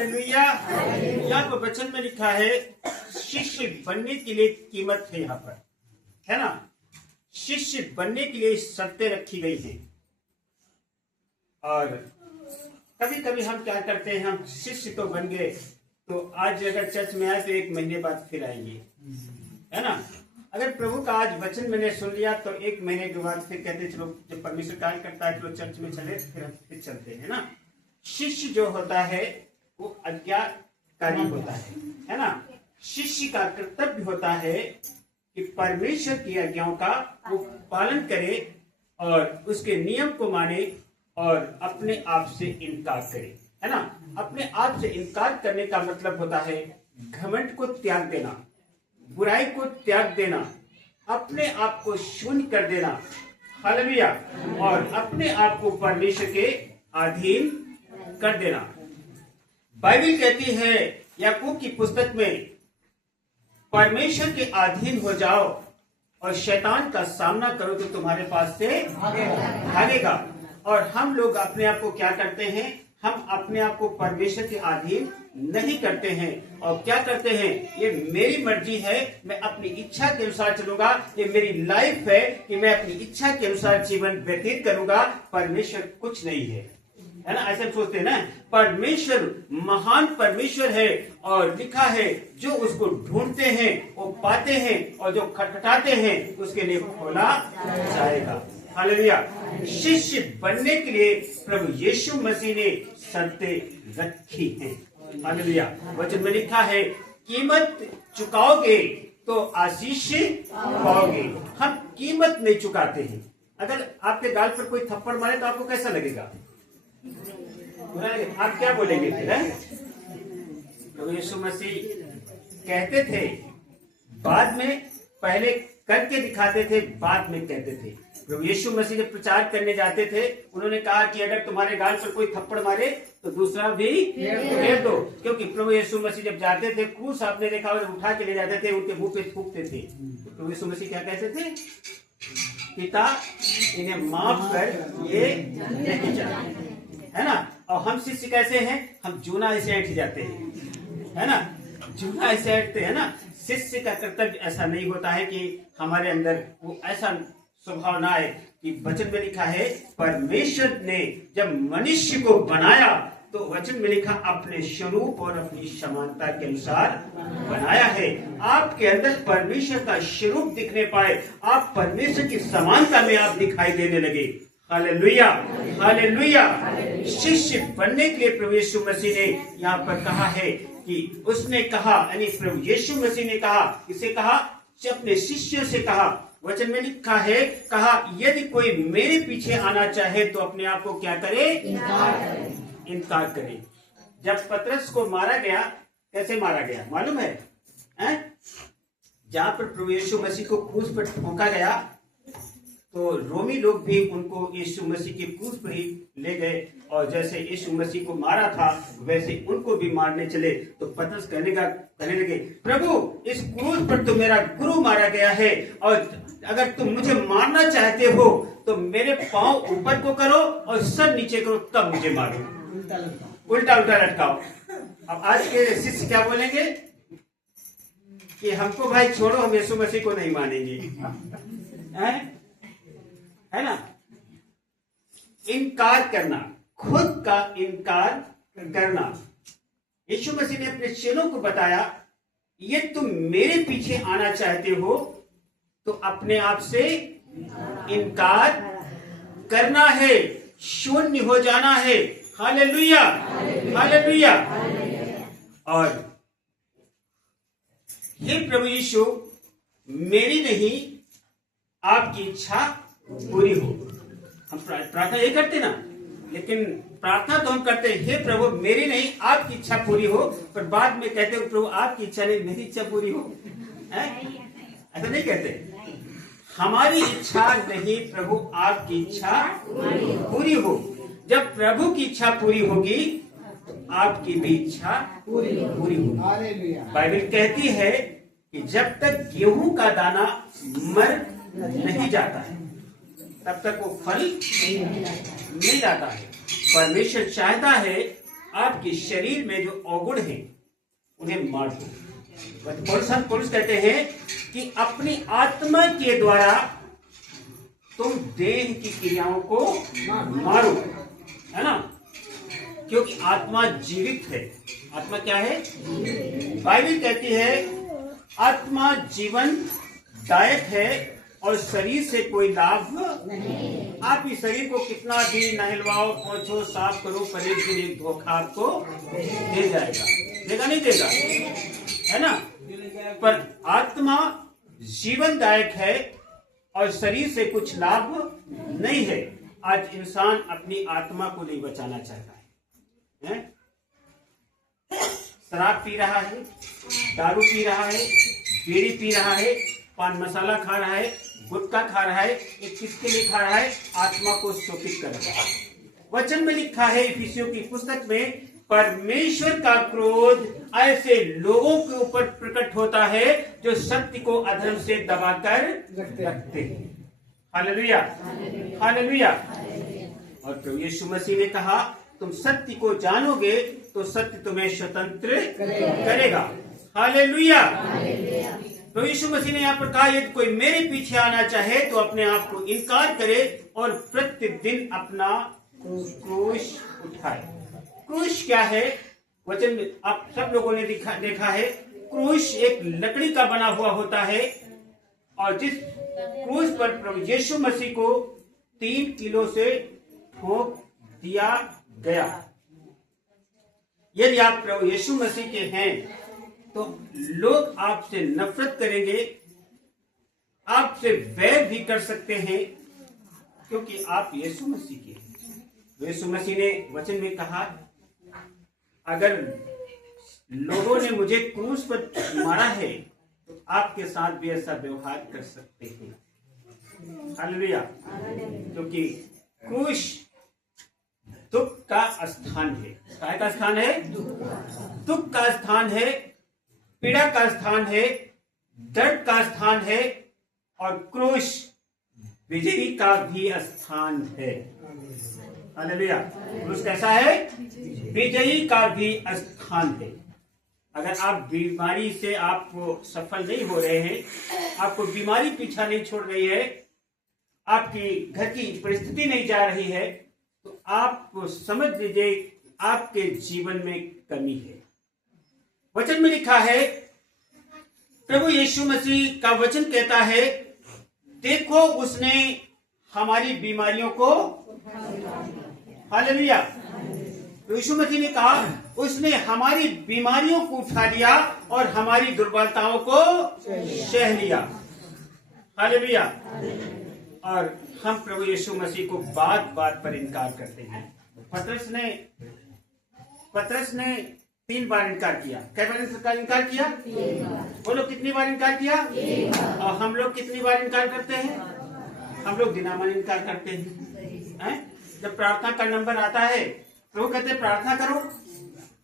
Hallelujah. यहाँ पर वचन में लिखा है शिष्य बनने के लिए कीमत है, यहाँ पर है ना। शिष्य बनने के लिए शर्तें रखी गई हैं। और कभी कभी हम क्या करते हैं, हम शिष्य तो बन गए, तो आज अगर चर्च में आए तो 1 महीने बाद फिर आएंगे, है ना। अगर प्रभु का आज वचन मैंने सुन लिया तो 1 महीने के बाद फिर कहते चलो जब परमेश्वर कार्य करता है चलो चर्च में चले, फिर हम फिर चलते हैं ना। शिष्य जो होता है वो आज्ञाकारी होता है ना। शिष्य का कर्तव्य होता है कि परमेश्वर की आज्ञाओं का वो पालन करे और उसके नियम को माने और अपने आप से इनकार करे, है ना। अपने आप से इनकार करने का मतलब होता है घमंड को त्याग देना, बुराई को त्याग देना, अपने आप को शून्य कर देना, हालेलुया, और अपने आप को परमेश्वर के अधीन कर देना। बाइबल कहती है याकूब की पुस्तक में, परमेश्वर के अधीन हो जाओ और शैतान का सामना करो तो तुम्हारे पास से भागेगा। और हम लोग अपने आप को क्या करते हैं, हम अपने आप को परमेश्वर के अधीन नहीं करते हैं और क्या करते हैं, ये मेरी मर्जी है, मैं अपनी इच्छा के अनुसार चलूंगा, ये मेरी लाइफ है कि मैं अपनी इच्छा के अनुसार जीवन व्यतीत करूंगा, परमेश्वर कुछ नहीं है ना। ऐसे सोचते हैं ना। परमेश्वर महान परमेश्वर है और लिखा है जो उसको ढूंढते हैं वो पाते हैं और जो खटखटाते हैं उसके लिए खोला जाएगा, हालेलुया। शिष्य बनने के लिए प्रभु यीशु मसीह ने शर्तें रखी हैं, हालेलुया। वचन में लिखा है कीमत चुकाओगे तो आशीष पाओगे। हम कीमत नहीं चुकाते हैं। अगर आपके गाल पर कोई थप्पड़ मारे तो आपको कैसा लगेगा, आप क्या बोलेंगे फिर, है? प्रभु यीशु मसीह कहते थे बाद में, पहले करके दिखाते थे, बाद में कहते थे। प्रभु यीशु मसीह जब प्रचार करने जाते थे उन्होंने कहा कि अगर तुम्हारे गाल पर कोई थप्पड़ मारे तो दूसरा भी फेर दो, क्योंकि प्रभु यीशु मसीह जब जाते थे क्रूस आपने देखा और उठा के ले जाते थे, उनके मुंह पे थूकते थे। तो प्रभु यीशु मसीह क्या कहते थे, पिता इन्हें माफ कर, ये नहीं जानते, है ना। और हम शिष्य कैसे हैं, हम जूना ऐसे ऐठ जाते हैं, है ना, जूना ऐसे ऐठते हैं ना। शिष्य का कर्तव्य ऐसा नहीं होता है कि हमारे अंदर वो ऐसा स्वभाव ना आए कि वचन में लिखा है परमेश्वर ने जब मनुष्य को बनाया तो वचन में लिखा अपने स्वरूप और अपनी समानता के अनुसार बनाया है। आपके अंदर परमेश्वर का स्वरूप दिखने पाए, आप परमेश्वर की समानता में आप दिखाई देने लगे, हालेलुया, हालेलुया। शिष्य बनने के लिए प्रभु यीशु मसीह ने यहाँ पर कहा है कि उसने कहा, यानी प्रभु यीशु मसीह ने कहा, इसे कहा अपने शिष्यों से कहा, वचन में लिखा है, कहा यदि कोई मेरे पीछे आना चाहे तो अपने आप को क्या करे, इनकार करे। जब पतरस को मारा गया, कैसे मारा गया मालूम है? जहां पर प्रभु यीशु मसीह को क्रूस पर ठोका गया तो रोमी लोग भी उनको यीशु मसीह के क्रूस पर ही ले गए और जैसे यीशु मसीह को मारा था वैसे उनको भी मारने चले। तो पतरस कहने लगे, प्रभु इस क्रूस पर तो मेरा गुरु मारा गया है और अगर तुम मुझे मारना चाहते हो तो मेरे पांव ऊपर को करो और सर नीचे करो तब मुझे मारो, उल्टा उल्टा लटकाओ। अब आज के शिष्य क्या बोलेंगे कि हमको भाई छोड़ो, हम यीशु मसीह को नहीं मानेंगे, है ना। इनकार करना, खुद का इनकार करना। यीशु मसीह ने अपने चेलों को बताया, ये तुम मेरे पीछे आना चाहते हो तो अपने आप से इनकार करना है, शून्य हो जाना है, हालेलुया, हालेलुया। और हे प्रभु यीशु, मेरी नहीं आपकी इच्छा पूरी हो। हम प्रार्थना ये करते ना, लेकिन प्रार्थना तो हम करते हैं, हे प्रभु मेरी नहीं आपकी इच्छा पूरी हो, पर बाद में कहते हो प्रभु आपकी इच्छा नहीं मेरी इच्छा पूरी हो, ऐसा नहीं कहते। हमारी इच्छा नहीं प्रभु आपकी इच्छा पूरी हो। जब प्रभु की इच्छा पूरी होगी आपकी भी इच्छा पूरी होगी। बाइबल कहती है कि जब तक गेहूं का दाना मर नहीं जाता है तब तक वो फल नहीं जाता है। परमेश्वर चाहता है आपके शरीर में जो अवगुण हैं उन्हें मार दो। पुरुष कहते हैं कि अपनी आत्मा के द्वारा तुम देह की क्रियाओं को मारो, है ना, क्योंकि आत्मा जीवित है। आत्मा क्या है? बाइबल कहती है आत्मा जीवन दायक है और शरीर से कोई लाभ नहीं। आप इस शरीर को कितना भी नहलवाओ, पोंछो, साफ करो, परहेज के लिए धोखा आपको दे जाएगा, देगा नहीं देगा, है ना। पर आत्मा जीवनदायक है और शरीर से कुछ लाभ नहीं है। आज इंसान अपनी आत्मा को नहीं बचाना चाहता है? शराब पी रहा है, दारू पी रहा है, बीड़ी पी रहा है, पान मसाला खा रहा है, गुटखा खा रहा है। ये किसके लिए खा रहा है? आत्मा को शोषित कर रहा है। वचन में लिखा है इफिसियों की पुस्तक में, परमेश्वर का क्रोध ऐसे लोगों के ऊपर प्रकट होता है जो सत्य को अधर्म से दबाकर रखते हैं। Hallelujah, hallelujah. और प्रभु यीशु मसीह ने कहा तुम सत्य को जानोगे तो सत्य तुम्हें स्वतंत्र करेगा। हालेलुया। प्रभु यीशु मसीह ने यहाँ पर कहा यदि कोई मेरे पीछे आना चाहे तो अपने आप को इनकार करे और प्रतिदिन अपना क्रूस उठाए। क्रूस क्या है? वचन में आप सब लोगों ने देखा है, क्रूस एक लकड़ी का बना हुआ होता है और जिस क्रूस पर प्रभु यीशु मसीह को 3 किलो से ठोक दिया गया। यदि आप प्रभु यीशु मसीह के हैं तो लोग आपसे नफरत करेंगे, आपसे वैर भी कर सकते हैं क्योंकि आप यीशु मसीह के हैं। यीशु मसीह ने वचन में कहा अगर लोगों ने मुझे क्रूस पर मारा है तो आपके साथ भी ऐसा व्यवहार कर सकते हैं। हालेलुया। क्योंकि क्रूस दुख का स्थान है। काय का स्थान है? दुख का स्थान है, पीड़ा का स्थान है, दर्द का स्थान है और क्रूस विजयी का भी स्थान है। हालेलुया। क्रूस कैसा है? विजयी का भी स्थान है। अगर आप बीमारी से आपको सफल नहीं हो रहे हैं, आपको बीमारी पीछा नहीं छोड़ रही है, आपकी घर की परिस्थिति नहीं जा रही है, तो आप समझ लीजिए आपके जीवन में कमी है। वचन में लिखा है, प्रभु यीशु मसीह का वचन कहता है देखो उसने हमारी बीमारियों को, हालेलुया, यीशु मसीह ने कहा उसने हमारी बीमारियों को उठा लिया और हमारी दुर्बलताओं को सह लिया। हालेलुया। और हम प्रभु यीशु मसीह को बात बात पर इनकार करते हैं। पतरस ने 3 बार इनकार किया। कई बार इनकार किया? बोलो कितनी बार इनकार किया? और हम लोग कितनी बार इनकार करते हैं? हम लोग दिनामन इनकार करते हैं। जब प्रार्थना का नंबर आता है प्रभु कहते प्रार्थना करो,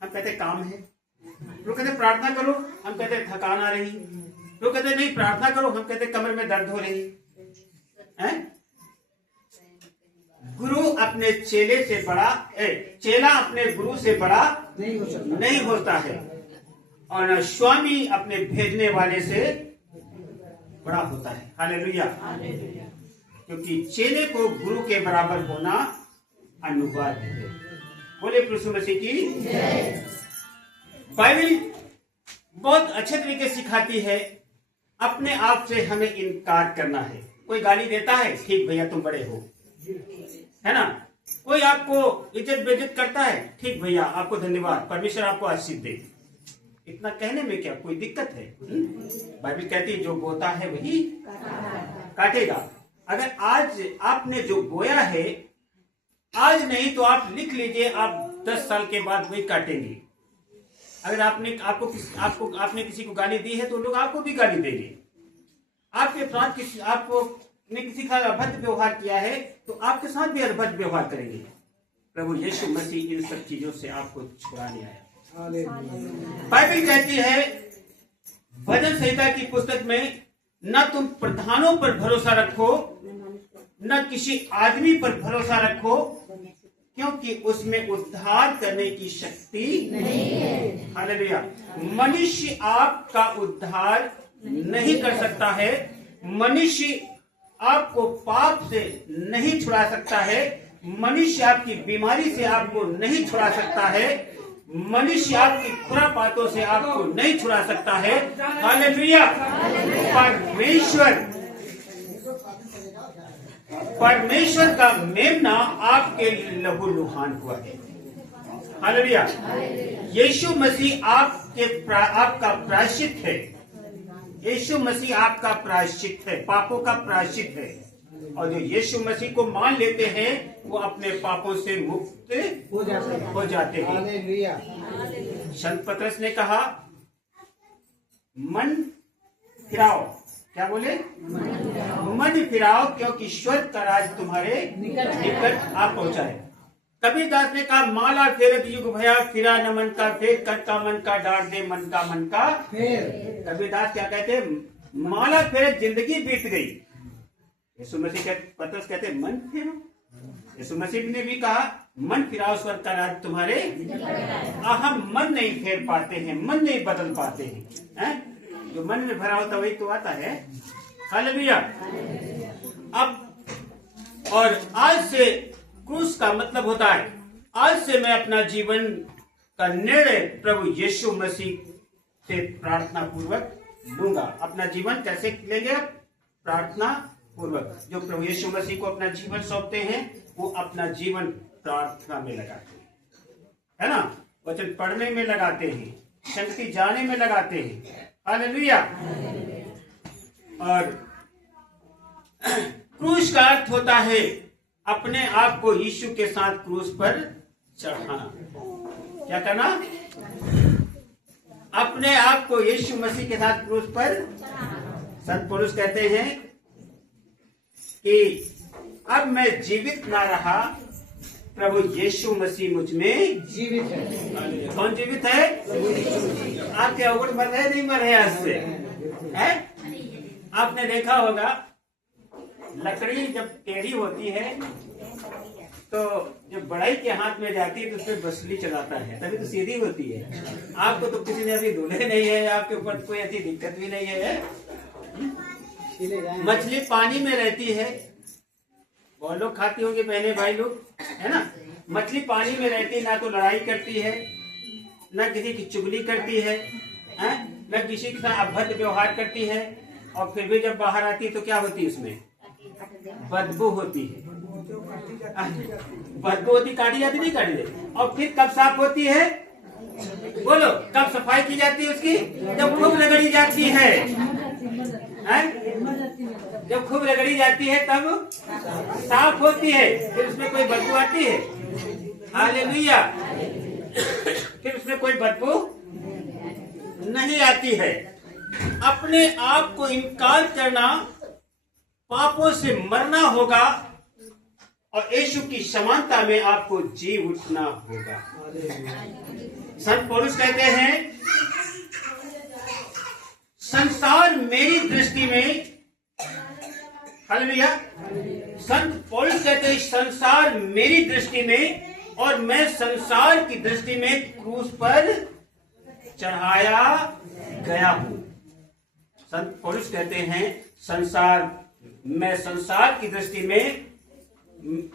हम कहते काम है। प्रभु कहते प्रार्थना करो, हम कहते थकान आ रही। प्रभु कहते नहीं प्रार्थना करो, हम कहते कमर में दर्द हो रही है। गुरु अपने चेले से बड़ा, चेला अपने गुरु से बड़ा नहीं होता है और स्वामी अपने भेजने वाले से बड़ा होता है। हालेलुया। क्योंकि चेले को गुरु के बराबर होना अनिवार्य है। बोले प्रभु मसीह की। बाइबल बहुत अच्छे तरीके सिखाती है अपने आप से हमें इनकार करना है। कोई गाली देता है, ठीक भैया तुम बड़े हो, है ना। कोई आपको इज्जत बेइज्जत करता है, ठीक भैया आपको धन्यवाद, परमेश्वर आपको आशीष दे। इतना कहने में क्या कोई दिक्कत है? बाइबल कहती है जो बोता है वही काटेगा। अगर आज आपने जो बोया है, आज नहीं तो आप लिख लीजिए, आप 10 साल के बाद वही काटेंगे। अगर आपने किसी को गाली दी है तो लोग आपको भी गाली देंगे। आपके साथ आपको किसी का अभद्र व्यवहार किया है तो आपके साथ भी अभद्र व्यवहार करेंगे। प्रभु यीशु मसीह इन सब चीजों से आपको छुड़ाने आया। बाइबल कहती है भजन संहिता की पुस्तक में, न तुम प्रधानों पर भरोसा रखो, न किसी आदमी पर भरोसा रखो, क्योंकि उसमें उद्धार करने की शक्ति नहीं है। हालेलुया। मनुष्य आपका उद्धार नहीं कर सकता है। मनुष्य आपको पाप से नहीं छुड़ा सकता है। मनुष्य आपकी बीमारी से आपको नहीं छुड़ा सकता है। मनुष्य आपकी खुरापातों से आपको नहीं छुड़ा सकता है। हालेलुया। परमेश्वर का मेमना आपके लिए लहू लुहान हुआ है। हालेलुया। यीशु मसीह आपका प्रायश्चित है। यीशु मसीह आपका प्रायश्चित है, पापों का प्रायश्चित है। और जो यीशु मसीह को मान लेते हैं वो अपने पापों से मुक्त हो जाते हैं। संत पतरस ने कहा, मन फिराओ। क्या बोले? मन फिराओ, क्योंकि स्वर्ग का राज तुम्हारे निकट आ पहुंचा है। कबीरदास ने कहा, माला फेरत युग भया, फिरा न मन का फेर, करता मन का डांट दे मन का फेर। कबीरदास क्या कहते? माला फेरत जिंदगी बीत गई। यीशु मसीह पतरस कहते मन फेरो। यीशु मसीह ने भी कहा, मन फिराओ, स्वर्ग का राज तुम्हारे। हम मन नहीं फेर पाते हैं, मन नहीं बदल पाते हैं। जो मन में भरा होता वही तो आता है। हालेलुया। अब और आज से क्रूस का मतलब होता है, आज से मैं अपना जीवन का निर्णय प्रभु यीशु मसीह से प्रार्थना पूर्वक लूंगा। अपना जीवन कैसे लेंगे? प्रार्थना पूर्वक। जो प्रभु यीशु मसीह को अपना जीवन सौंपते हैं वो अपना जीवन प्रार्थना में लगाते हैं, है ना। वचन पढ़ने में लगाते हैं, शक्ति जाने में लगाते हैं। हालेलुया। और क्रूस का अर्थ होता है अपने आप को यीशु के साथ क्रूस पर चढ़ाना। क्या करना? अपने आप को यीशु मसीह के साथ क्रूस पर। संत पौलुस कहते हैं कि अब मैं जीवित ना रहा, प्रभु यीशु मसीह मुझ में जीवित है। कौन जीवित है? आपके अवगुण मर रहे नहीं मर रहे आज से, है? आपने देखा होगा लकड़ी जब टेढ़ी होती है तो जब बढ़ई के हाथ में जाती है तो उसमें बसली चलाता है, तभी तो सीधी होती है। आपको तो किसी ने अभी धुले नहीं है, आपके ऊपर कोई ऐसी दिक्कत भी नहीं है। मछली पानी में रहती है, बहुत लोग खाती होंगे बहने भाई लोग, है ना। मछली पानी में रहती है, ना तो लड़ाई करती है, ना किसी की चुगली करती है, ना किसी के साथ अभद्र व्यवहार करती है। और फिर भी जब बाहर आती है तो क्या होती है? उसमें बदबू होती है। बदबू होती, काटी जाती नहीं काटी जाती। और फिर कब साफ होती है? बोलो, कब सफाई की जाती है उसकी? जब खूब रगड़ी जाती है, जब खूब रगड़ी जाती है तब साफ होती है। फिर उसमें कोई बदबू आती है? हालेलुया। फिर उसमें कोई बदबू नहीं आती है। अपने आप को इनकार करना, पापों से मरना होगा और यीशु की समानता में आपको जी उठना होगा। संत पौलुस कहते हैं, संसार मेरी दृष्टि में, हालेलुया। संत पौलुस कहते हैं संसार मेरी दृष्टि में और मैं संसार की दृष्टि में क्रूस पर चढ़ाया गया हूं। संत पौलुस कहते हैं मैं संसार की दृष्टि में,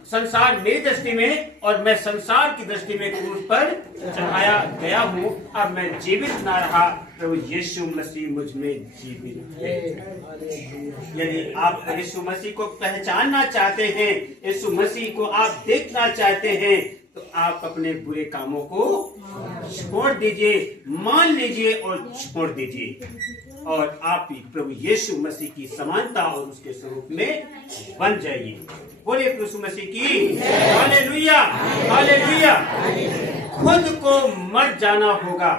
संसार मेरी दृष्टि में और मैं संसार की दृष्टि में क्रूस पर चढ़ाया गया हूं। अब मैं जीवित ना रहा, प्रभु यीशु मसीह मुझ में जीवित है। यदि आप यीशु मसीह को पहचानना चाहते हैं, यीशु मसीह को आप देखना चाहते हैं, तो आप अपने बुरे कामों को छोड़ दीजिए, मान लीजिए और छोड़ दीजिए, और आप ही प्रभु यीशु मसीह की समानता और उसके स्वरूप में बन जाइए। बोलिए यीशु मसीह की हालेलुया, हालेलुया। खुद को मर जाना होगा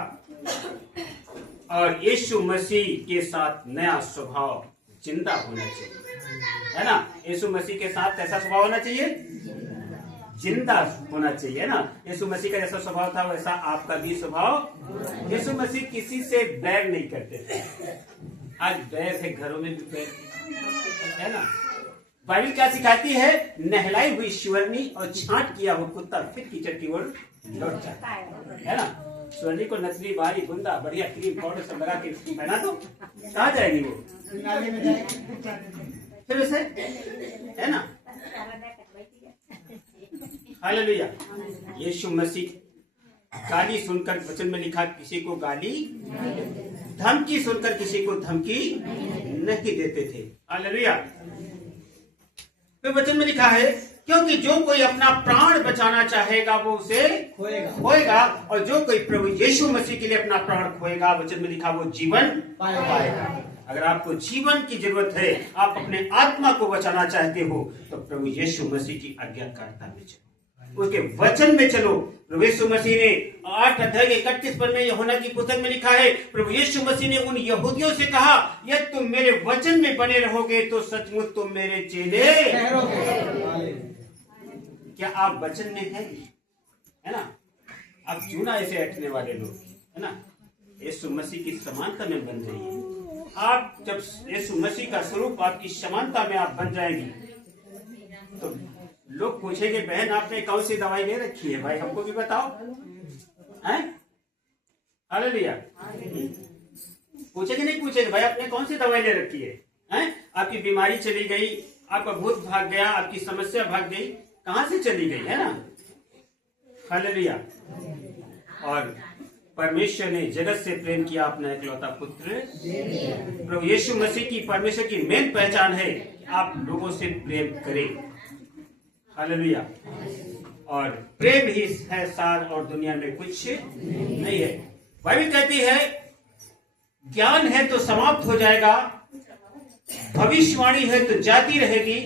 और यीशु मसीह के साथ नया स्वभाव जिंदा होना चाहिए, है ना। यीशु मसीह के साथ कैसा स्वभाव होना चाहिए? जिंदा होना चाहिए ना। यीशु मसीह का जैसा स्वभाव था वैसा आपका भी स्वभाव। यीशु मसीह किसी से बैर नहीं करते थे। आज बैर है, घरों में भी बैर है ना। बाइबल क्या सिखाती है? नहलाई हुई शिवरनी और छांट किया हुआ कुत्ता फिर कीचड़ की ओर लौट जाता है ना। शिवरनी को नकली बारी बुंदा बढ़िया क्रीम पाउडर सब लगा के पहना दो, कहाँ जाएगी वो? फिर उसे, है ना। हालेलुया। यीशु मसीह गाली सुनकर, वचन में लिखा, किसी को गाली, धमकी सुनकर किसी को धमकी नहीं देते थे। हालेलुया। तो वचन में लिखा है, क्योंकि जो कोई अपना प्राण बचाना चाहेगा वो उसे खोएगा, और जो कोई प्रभु यीशु मसीह के लिए अपना प्राण खोएगा, वचन में लिखा, वो जीवन पाएगा। अगर आपको जीवन की जरूरत है, आप अपने आत्मा को बचाना चाहते हो, तो प्रभु यीशु मसीह की आज्ञाकारिता में चलो, उसके वचन में चलो। प्रभु यीशु मसीह ने 8 अध्याय के 31 पद में यूहन्ना की पुस्तक में लिखा है, प्रभु यीशु मसीह ने उन यहूदियों से कहा, यदि तुम मेरे वचन में बने रहोगे तो सचमुच तुम मेरे चेले ठहरोगे। क्या आप वचन में हैं? है ना। आप क्यों ना ऐसे हटने वाले लोग, है ना, यीशु मसीह की समानता में बन जाइए। आप जब यीशु मसीह का स्वरूप आपकी समानता में आप बन जाएंगी, तो लोग पूछेंगे, बहन आपने कौन सी दवाई ले रखी है? भाई हमको भी बताओ, हैं? हालेलुया। पूछेंगे नहीं पूछेंगे, भाई आपने कौन सी दवाई ले रखी है? हैं? आपकी बीमारी चली गई, आपका भूत भाग गया, आपकी समस्या भाग गई, कहां से चली गई, है ना। हालेलुया। और परमेश्वर ने जगत से प्रेम किया, अपना इकलौता पुत्र प्रभु यीशु मसीह की, परमेश्वर की मेन पहचान है, आप लोगों से प्रेम करें। हालेलुया। और प्रेम ही है सार, और दुनिया में कुछ नहीं है। बाइबल कहती है, ज्ञान है तो समाप्त हो जाएगा, भविष्यवाणी है तो जाती रहेगी,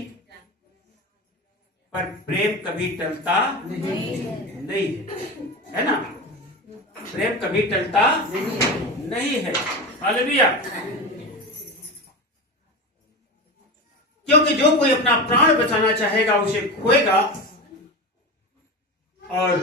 पर प्रेम कभी टलता नहीं है ना। प्रेम कभी टलता नहीं है। हालेलुया। क्योंकि जो कोई अपना प्राण बचाना चाहेगा उसे खोएगा, और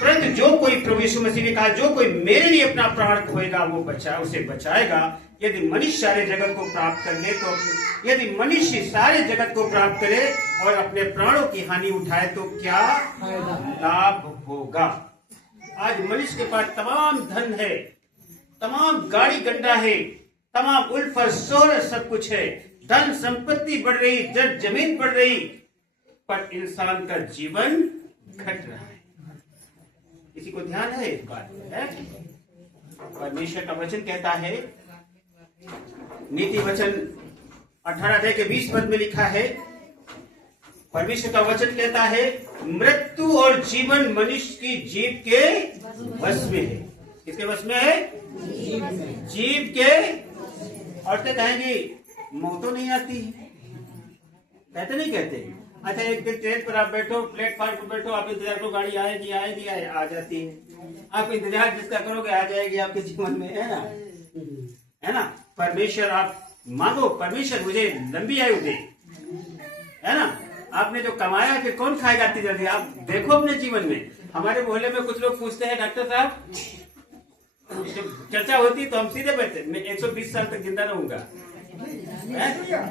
परंतु जो कोई, प्रभु यीशु मसीह ने कहा, जो कोई मेरे लिए अपना प्राण खोएगा वो उसे बचाएगा। यदि मनुष्य सारे जगत को प्राप्त कर ले तो, यदि मनुष्य सारे जगत को प्राप्त करे और अपने प्राणों की हानि उठाए तो क्या लाभ होगा? आज मनुष्य के पास तमाम धन है, तमाम गाड़ी गड्ढा है, तमाम उल्फत शोहरत सब कुछ है, धन संपत्ति बढ़ रही, जमीन बढ़ रही, पर इंसान का जीवन घट रहा है। किसी को ध्यान है इस बात है? परमेश्वर का वचन कहता है, नीति वचन 18 अध्याय के 20 पद में लिखा है, परमेश्वर का वचन कहता है, मृत्यु और जीवन मनुष्य की जीभ के वश में है। किसके वश में है? जीभ के। औरतें कहेंगी, मुंह तो नहीं आती है, कहते नहीं कहते? अच्छा, एक दिन ट्रेन पर आप बैठो, प्लेटफॉर्म पर बैठो, आप इंतजार करो, गाड़ी आएगी आएगी आ जाती है। आप इंतजार जिसका करोगे आ जाएगी आपके जीवन में, है ना, है ना। परमेश्वर आप मांगो, परमेश्वर मुझे लंबी आयु दे, है ना। आपने जो कमाया फिर कौन खाएगा इतनी जल्दी? आप देखो अपने जीवन में। हमारे मोहल्ले में कुछ लोग पूछते हैं, डॉक्टर साहब, जब चर्चा होती तो हम सीधे बैठते, मैं 120 साल तक जिंदा रहूंगा।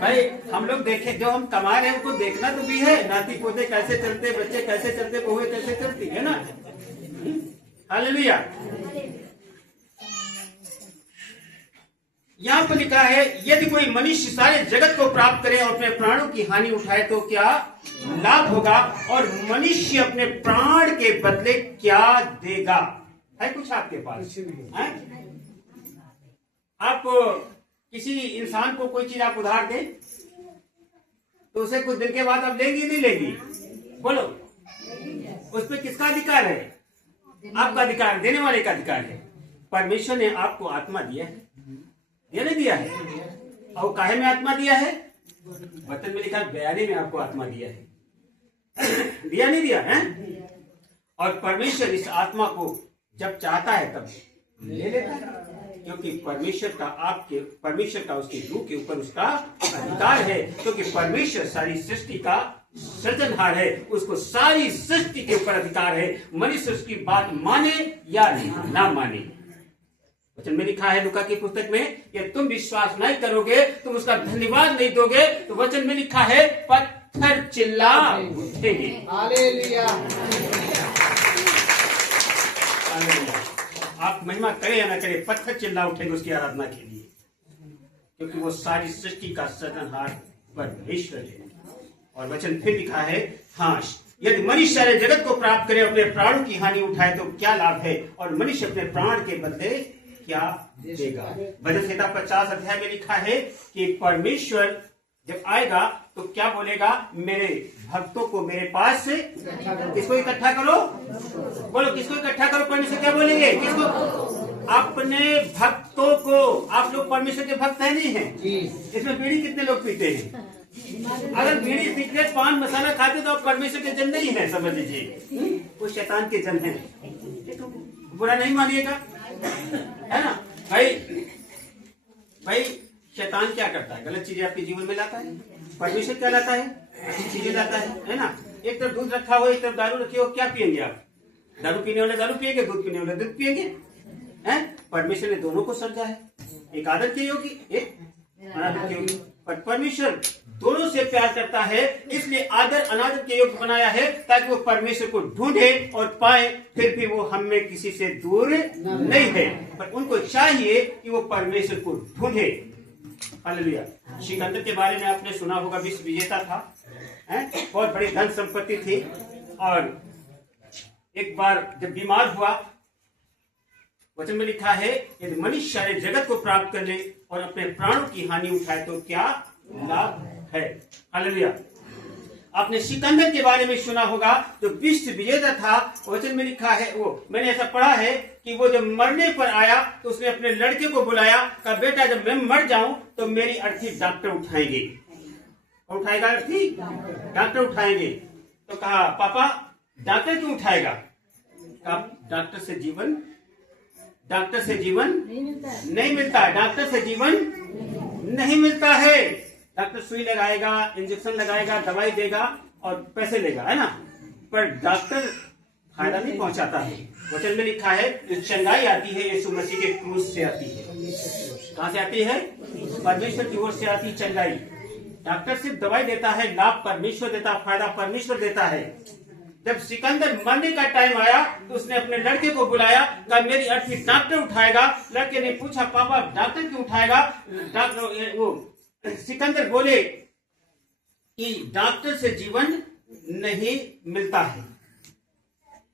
भाई हम लोग देखे, जो हम कमा रहे हैं उनको देखना तो भी है, नाती पोते कैसे चलते, बच्चे कैसे चलते, बहुएं कैसे चलती, है ना। हालेलुया। यहाँ पर लिखा है, यदि कोई मनुष्य सारे जगत को प्राप्त करे और अपने प्राणों की हानि उठाए तो क्या लाभ होगा, और मनुष्य अपने प्राण के बदले क्या देगा? है कुछ आपके पास? आप किसी इंसान को कोई चीज आप उधार दें तो उसे कुछ दिन के बाद आप लेंगी नहीं लेंगी? बोलो, उस पर किसका अधिकार है? आपका अधिकार, देने वाले का अधिकार है। परमेश्वर ने आपको आत्मा दिया है, ये नहीं दिया है? और काहे में आत्मा दिया है? वचन में लिखा, बयानी में आपको आत्मा दिया है। दिया नहीं दिया है? और परमेश्वर इस आत्मा को जब चाहता है तब ले लेता है, क्योंकि परमेश्वर का उसकी रूह के ऊपर उसका अधिकार है, क्योंकि परमेश्वर सारी सृष्टि का सृजनहार है, उसको सारी सृष्टि के ऊपर अधिकार है। मनुष्य उसकी बात माने या ना माने, वचन में लिखा है लूका की पुस्तक में कि तुम विश्वास नहीं करोगे, तुम उसका धन्यवाद नहीं दोगे, तो वचन में लिखा है पत्थर चिल्ला उठेंगे। हालेलुया। आप महिमा करें या ना करें, पत्थर चिल्ला उठेंगे उसकी आराधना के लिए, क्योंकि वो सारी सृष्टि का सृजनहार परमेश्वर है। और वचन फिर लिखा है, हाँ, यदि मनुष्य सारे जगत को प्राप्त करे, अपने प्राणों की हानि उठाए तो क्या लाभ है, और मनुष्य अपने प्राण के बदले क्या देगा। भजन संहिता 50 अध्याय में लिखा है कि परमेश्वर जब आएगा तो क्या बोलेगा, मेरे भक्तों को मेरे पास से किसको इकट्ठा करो, बोलो किसको इकट्ठा करो। परमेश्वर क्या बोलेंगे, किसको, अपने भक्तों को। आप लोग परमेश्वर के भक्त है नहीं है? इसमें बीड़ी कितने लोग पीते हैं? अगर बीड़ी पीते, पान मसाला खाते तो आप परमेश्वर के जन नहीं है, समझ लीजिए, वो शैतान के जन है। तो बुरा नहीं मानिएगा, है ना भाई शैतान क्या करता है, गलत चीजें आपके जीवन में लाता है। परमेश्वर क्या लाता है, अच्छी चीजें लाता है ना। एक तरफ दूध रखा हो, एक तरफ दारू रखी हो, क्या पियेंगे आप? दारू पीने वाले दारू पियेंगे, दूध पीने वाले दूध पियेंगे, हैं? परमेश्वर ने दोनों को समझा है, एक आदर की होगी, एक अनादर की होगी। पर परमेश्वर दोनों से प्यार करता है, इसलिए आदर अनादर के योग्य बनाया है, ताकि वो परमेश्वर को ढूंढे और पाए। फिर भी वो हम में किसी से दूर नहीं है, पर उनको चाहिए कि वो परमेश्वर को ढूंढे। हालेलुया। सिकंदर के बारे में आपने सुना होगा, विश्व विजेता था, बहुत बड़ी धन संपत्ति थी, और एक बार जब बीमार हुआ, वचन में लिखा है, यदि मनुष्य सारे जगत को प्राप्त कर ले और अपने प्राणों की हानि उठाए तो क्या लाभ है। हालेलुया। आपने सिकंदर के बारे में सुना होगा, जो विश्व विजेता था। वचन में लिखा है, वो मैंने ऐसा पढ़ा है कि वो जब मरने पर आया तो उसने अपने लड़के को बुलाया, कहा बेटा जब मैं मर जाऊं तो मेरी अर्थी डॉक्टर उठाएंगे। उठाएगा अर्थी, डॉक्टर उठाएंगे। तो कहा पापा डॉक्टर क्यों उठाएगा? कहा डॉक्टर से जीवन नहीं मिलता, डॉक्टर से जीवन नहीं मिलता है। डॉक्टर सुई लगाएगा, इंजेक्शन लगाएगा, दवाई देगा और पैसे लेगा, है ना, पर डॉक्टर फायदा नहीं पहुंचाता है। वचन में लिखा है, जो चंगाई आती है यीशु मसीह के क्रूस से आती है। कहां से आती है? परमेश्वर की ओर से आती चंगाई। डॉक्टर सिर्फ दवाई देता है, लाभ परमेश्वर देता, फायदा परमेश्वर देता है। जब सिकंदर मरने का टाइम आया तो उसने अपने लड़के को बुलाया, कहा मेरी अर्थी डॉक्टर उठाएगा। लड़के ने पूछा पापा डॉक्टर क्यों उठाएगा? डॉक्टर वो सिकंदर बोले कि डॉक्टर से जीवन नहीं मिलता है।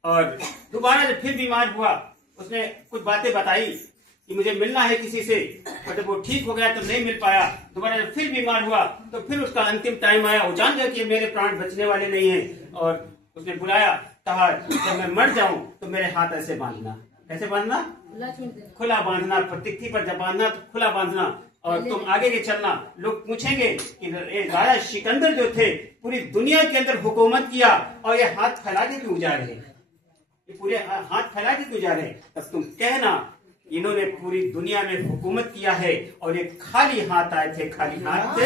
और दोबारा जब फिर बीमार हुआ, उसने कुछ बातें बताई कि मुझे मिलना है किसी से, और जब वो ठीक हो गया तो नहीं मिल पाया। दोबारा जब फिर बीमार हुआ तो फिर उसका अंतिम टाइम आया, वो जान गया कि मेरे प्राण बचने वाले नहीं हैं, और उसने बुलाया, कहा जब मैं मर जाऊं तो मेरे हाथ ऐसे बांधना। कैसे बांधना? खुला बांधना, प्रतिथि पर जब बांधना तो खुला बांधना, और तुम आगे के चलना। लोग पूछेंगे कि राजा सिकंदर जो थे पूरी दुनिया के अंदर हुकूमत किया, और ये हाथ फैला के क्यों जा रहे, ये पूरे हाथ फैला के क्यों जा रहे? तब तुम कहना इन्होंने पूरी दुनिया में हुकूमत किया है और ये खाली हाथ आए थे, खाली हाथ थे।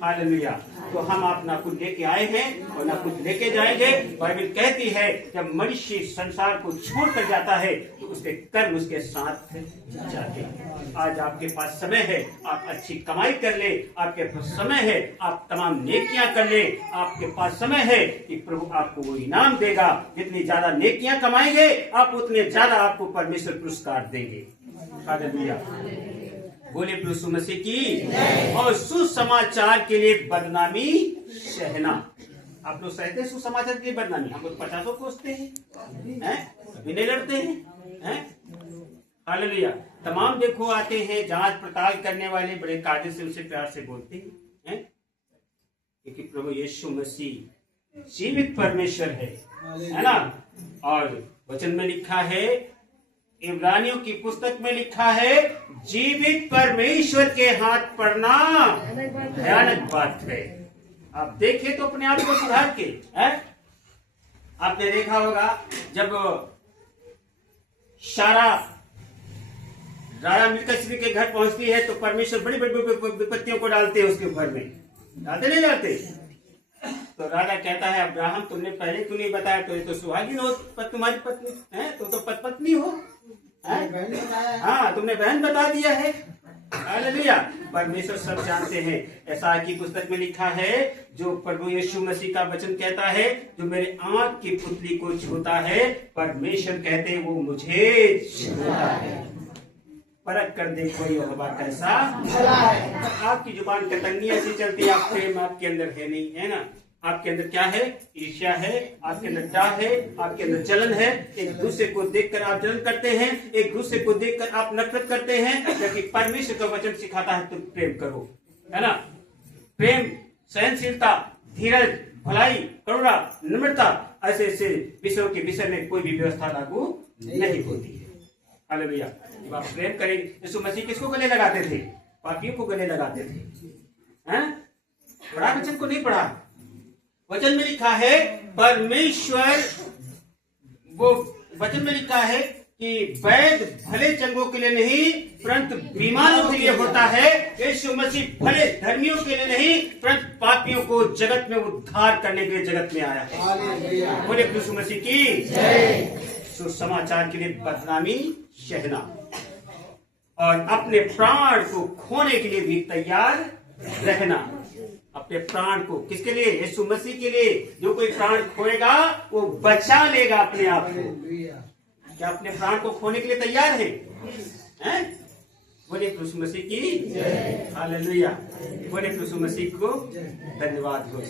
हालेलुया। तो हम आप ना कुछ लेके आए हैं और ना कुछ लेके जाएंगे। बाइबल कहती है जब मनुष्य संसार को छोड़कर जाता है तो उसके कर्म उसके साथ जाते हैं। आज आपके पास समय है, आप अच्छी कमाई कर ले, आपके पास समय है आप तमाम नेकियां कर ले, आपके पास समय है कि प्रभु आपको वो इनाम देगा। जितनी ज्यादा नेकियां कमाएंगे आप उतने ज्यादा आपको परमेश्वर पुरस्कार देंगे। हालेलुया। बोले प्रभु मसीह की। और सुसमाचार के लिए बदनामी सहना। आप लोग सहते हैं सुसमाचार के लिए बदनामी? हम लोग 50 कोसते हैं, कभी नहीं लड़ते हैं। हालेलुया। तमाम देखो आते हैं जांच पड़ताल करने वाले, बड़े कायदे से उनसे प्यार से बोलते हैं, क्योंकि प्रभु यीशु मसीह जीवित परमेश्वर है ना। और वचन में लिखा है, इब्रानियों की पुस्तक में लिखा है, जीवित परमेश्वर के हाथ पड़ना भयानक बात है। आप देखें तो अपने आप को सुधार के, आपने देखा होगा जब सारा राजा मिल्कशबी के घर पहुंचती है तो परमेश्वर बड़ी बड़ी विपत्तियों को डालते हैं उसके घर में, डालते नहीं डालते? तो राजा कहता है अब्राहम तुमने पहले क्यों नहीं बताया? तो ये तो सुहागिन हो, तुम्हारी पत्नी है, तो पत्नी हो, हाँ, तुमने बहन बता दिया है। हालेलुया। परमेश्वर सब जानते हैं। ऐसा की पुस्तक में लिखा है, जो प्रभु यीशु मसीह का वचन कहता है, जो मेरे आंख की पुतली को छूता है, परमेश्वर कहते हैं वो मुझे छूता है। परख कर देखो यहोवा कैसा भला है। आपकी जुबान कतंगी ऐसी चलती है, आप प्रेम आपके अंदर है नहीं, है ना। आपके अंदर क्या है? ईर्ष्या है, आपके अंदर डाह है, आपके अंदर जलन है। एक दूसरे को देखकर आप जलन करते हैं, एक दूसरे को देखकर आप नफरत करते हैं। जबकि परमेश्वर का वचन सिखाता है तुम प्रेम करो, है ना। प्रेम, सहनशीलता, धीरज, भलाई, करुणा, नम्रता, ऐसे ऐसे विषयों के विषय में कोई भी व्यवस्था लागू नहीं होती है। हालेलुया। जब आप प्रेम करेंगे, यीशु मसीह किसको गले लगाते थे? पापियों को गले लगाते थे। हैं? पढ़ा वचन को नहीं पढ़ा? वचन में लिखा है, परमेश्वर, वो वचन में लिखा है कि वैद्य भले चंगों के लिए नहीं परंतु बीमारों के लिए होता है। यीशु मसीह भले धर्मियों के लिए नहीं परंतु पापियों को जगत में उद्धार करने के लिए जगत में आया है। बोले यीशु मसीह की जय। सुसमाचार के लिए बदनामी सहना और अपने प्राण को खोने के लिए भी तैयार रहना। अपने प्राण को किसके लिए? यीशु मसीह के लिए। जो कोई प्राण खोएगा वो बचा लेगा अपने आप को। क्या अपने प्राण को खोने के लिए तैयार है? बोले यीशु मसीह की हालेलुया। बोले यीशु मसीह को धन्यवाद हो।